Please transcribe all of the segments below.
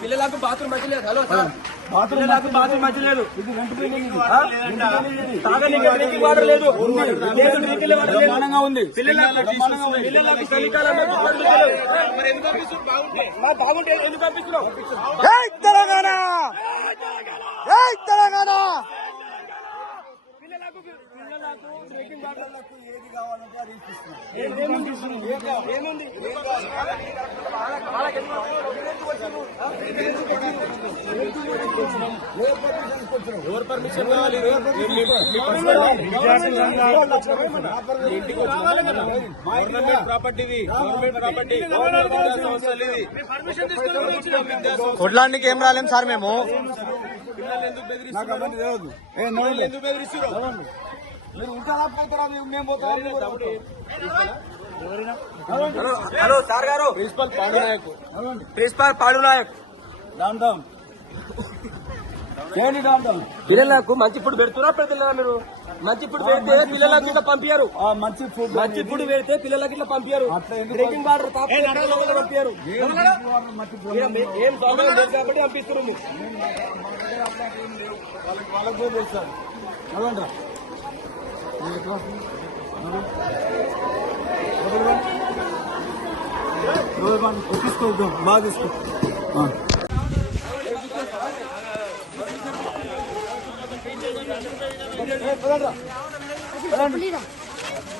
పిల్లలకు బాత్రూమ్ మంచి లేదు. Hello sir. పిల్లలకు బాత్రూమ్ మంచి లేదు? తాగనీకి డ్రింకింగ్ వాటర్ లేదు. డ్రింకింగ్ వాటర్ లేదు. బ్రహ్మాండంగా ఉంది. పిల్లలకు పిల్లలకు చలికాలంలో బాగుంటే. ఎందుకు తెలంగాణ జై తెలంగాణ పిల్లలకు పిల్లలకు వాటర్ ఏది కావాలంటే అది ఎవరు పర్మిషన్ కావాలి? ప్రాపర్టీ కొట్లానికి ఏం రాలేం సార్ మేము? పిల్లలు ఎందుకు బెదిరిస్తున్నారు? ఎందుకు బెదిరిస్తున్నారు? మీరు ఉంటారా పోతారా మేము పోతాం. హలో హలో సార్ గారు. ప్రిన్సిపల్ పాండు నాయక్ ప్రిన్సిపాల్ పాడు నాయక్ డామ్ డామ్ ఏంటి పిల్లలకు మంచి ఫుడ్ పెడుతున్నా పెడుతున్నారా మీరు? మంచి ఫుడ్ పెడితే పిల్లలకు ఇట్లా పంపించారు ఆ మంచి ఫుడ్ మంచి ఫుడ్ పెడితే పిల్లలకి ఇట్లా పంపించారు డ్రింకింగ్ వాటర్ పంపించారు ఏం సౌకర్యం లేదు కాబట్టి పంపిస్తున్నారు. వాళ్ళకి వాళ్ళకి కూడా తెలుస్తారు బాగా తీసుకో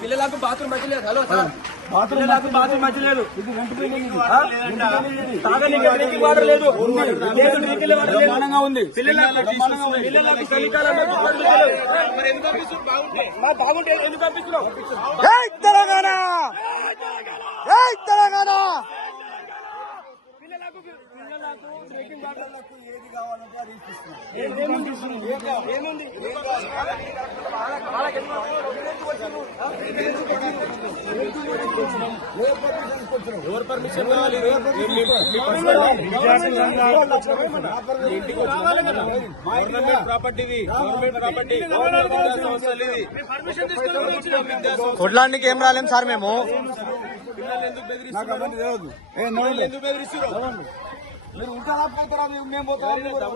పిల్లలకు బాత్రూమ్ మంచి లేదు. Hello sir. బాత్రూమ్ పిల్లలకు బాత్రూమ్ మంచి లేదు? తాగనీకి డ్రింకింగ్ వాటర్ లేదు. డ్రింకింగ్ వాటర్ లేదు. పిల్లలకు చలికాలంలో తెలంగాణ తెలంగాణ ఏది కావాలంటే అది ఏముంది ఎవరు పర్మిషన్ కావాలి ప్రాపర్టీ కొట్లానికి ఏం రాలేం సార్ మేము. ఎందుకు మీరు ఉంటారా పోతారా పోతాం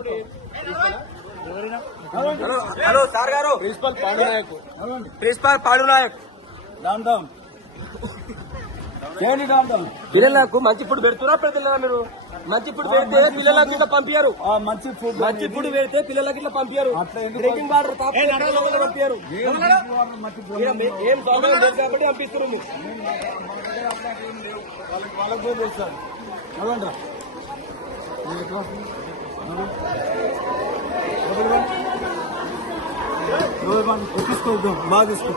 హలో సార్ గారు. ప్రిన్సిపల్ పాండు నాయక్. ప్రిన్సిపాల్ పాడు నాయక్. డామ్ పిల్లలకు మంచి ఫుడ్ పెడుతున్నా పెడుతున్నారా మీరు? మంచి ఫుడ్ పెడితే పిల్లలకు ఇట్లా పంపించారు ఆ మంచి ఫుడ్ మంచి ఫుడ్ పెడితే పిల్లలకి ఇట్లా పంపించారు డ్రింకింగ్ వాటర్ పంపించారు మంచి మీరు మీ- ఏం సౌకర్యం లేదు కాబట్టి పంపిస్తున్నారు బాగా తీసుకో.